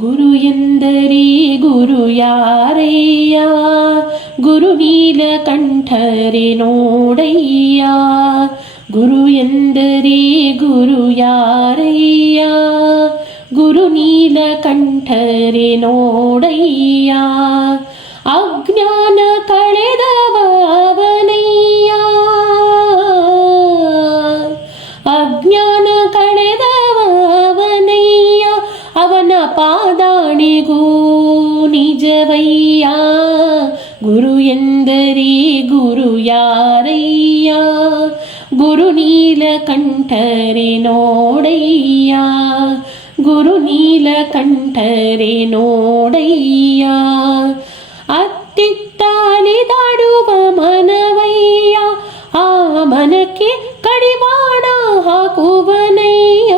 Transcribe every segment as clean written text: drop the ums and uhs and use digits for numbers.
ಗುರು ಎಂದರೆ ಗುರು ಯಾರಯ್ಯ, ಗುರು ನೀಲಕಂಠರೆ ನೋಡಯ್ಯ. ಗುರು ಎಂದರೆ ಗುರು ಯಾರಯ್ಯ, ಗುರು ನೀಲಕಂಠರೆ ನೋಡಯ್ಯ. ಅಜ್ಞಾನ ಕಳೆದವ ಅವನಯ್ಯ, ಅಜ್ಞಾನ ಕಳೆದವ ಅವನಯ್ಯ. ಅವನ ಪಾದಾಣಿಗೂ ನಿಜವಯ್ಯ. ಗುರು ಎಂದರೆ ಗುರು ಯಾರಯ್ಯ, ಗುರು ನೀಲಕಂಠರೆ ನೋಡಯ್ಯ. ಗುರು ನೀಲಕಂಠರೆ ನೋಡಯ್ಯ. ಅತ್ತಿತ್ತಾಲಿದಾಡುವ ಮನವಯ್ಯ, ಆ ಮನಕ್ಕೆ ಕಡಿವಾಣ ಹಾಕುವನಯ್ಯ.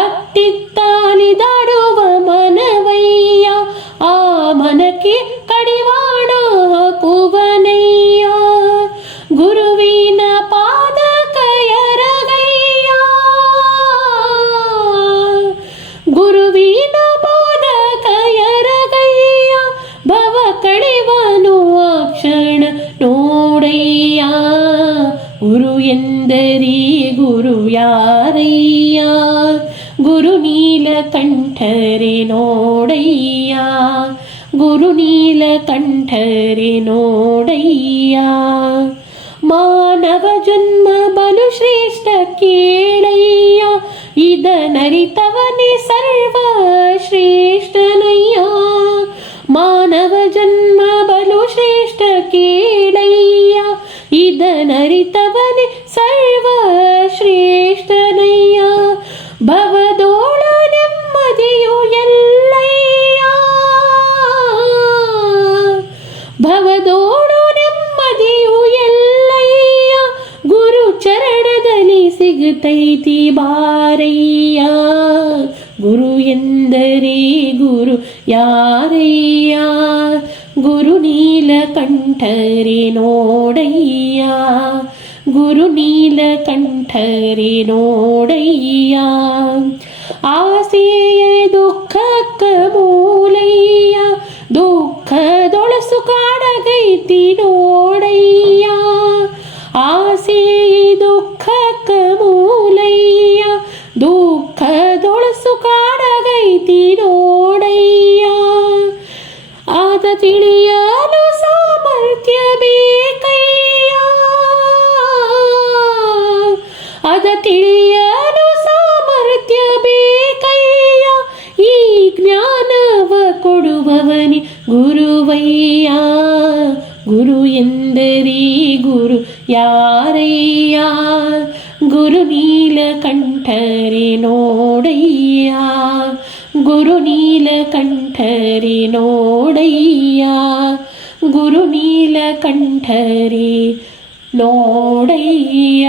ಅತ್ತಿತ್ತಾಲಿದಾಡುವ ಮನವಯ್ಯ, ಆ ಮನಕ್ಕೆ ಕಡಿವಾಣ ಹಾಕುವನಯ್ಯ. ಗುರುವಿನ ಪಾದಕ ಎರಗಯ್ಯ, ಗುರುವಿನ ಪಾದಕ ಎರಗಯ್ಯ. ಭವ ಕಳೆವನು ಆ ಕ್ಷಣ ನೋಡಯ್ಯ. ಗುರು ಎಂದರೆ ಗುರು ಯಾರಯ್ಯ, ಗುರು ನೀಲಕಂಠರೆ ನೋಡಯ್ಯ. ಗುರು ನೀಲಕಂಠರೆ ನೋಡಯ್ಯ. ಮಾನವ ಜನ್ಮ ಬಲು ಶ್ರೇಷ್ಠ ಕೇಳಯ್ಯ, ಇದನರಿತವನೇ ಸರ್ವ ಶ್ರೇಷ್ಠನಯ್ಯ. ಮಾನವ ಜನ್ಮ ಬಲು ಶ್ರೇಷ್ಠ ಕೇಳಯ್ಯ, ಇದನರಿತವನೇ ಸರ್ವ ಶ್ರೇಷ್ಠನಯ್ಯ. ಭವದೋಳು ನೆಮ್ಮದಿಯು ಎಲ್ಲಯ್ಯ, ಭವದೋಳು ನೆಮ್ಮದಿಯು ಎಲ್ಲಯ್ಯ. ಗುರು ಚರಣದಲ್ಲಿ ಸಿಗುತ್ತೈತಿ ಬಾರಯ್ಯ. ಗುರು ಎಂದರೆ ಗುರು ಯಾರಯ್ಯ, ಗುರು ನೀಲಕಂಠರೆ ನೋಡಯ್ಯ. ಗುರು ನೀಲಕಂಠರೆ ನೋಡಯ್ಯ. ಆಸೆಯ ದುಃಖಕ್ಕ ಮೂಲಯ್ಯ, ದುಃಖದೊಳಸು ಕಾಡಗೈತಿ ನೋಡಯ್ಯ. ಆಸೆ ದುಃಖಕ್ಕ ಮೂಲಯ್ಯ, ದುಃಖದೊಳಸು ಕಾಡಗೈತಿ ನೋಡಯ್ಯ. ಆದ ತಿಳಿಯಲು ಸಾಮರ್ಥ್ಯ ಬೇಕಯ್ಯ, ಅದ ತಿಳಿಯಲು ಸಾಮರ್ಥ್ಯ ಬೇಕಯ್ಯ. ಈ ಜ್ಞಾನವ ಕೊಡುವವನಿ ಗುರುವಯ್ಯ. ಗುರು ಎಂದರೆ ಗುರು ಯಾರಯ್ಯ, ಗುರು ನೀಲಕಂಠರೆ ನೋಡಯ್ಯ. ಗುರು ನೀಲಕಂಠರೆ ನೋಡಯ್ಯ. ಗುರು ನೀಲಕಂಠರೆ ನೋಡಯ್ಯ.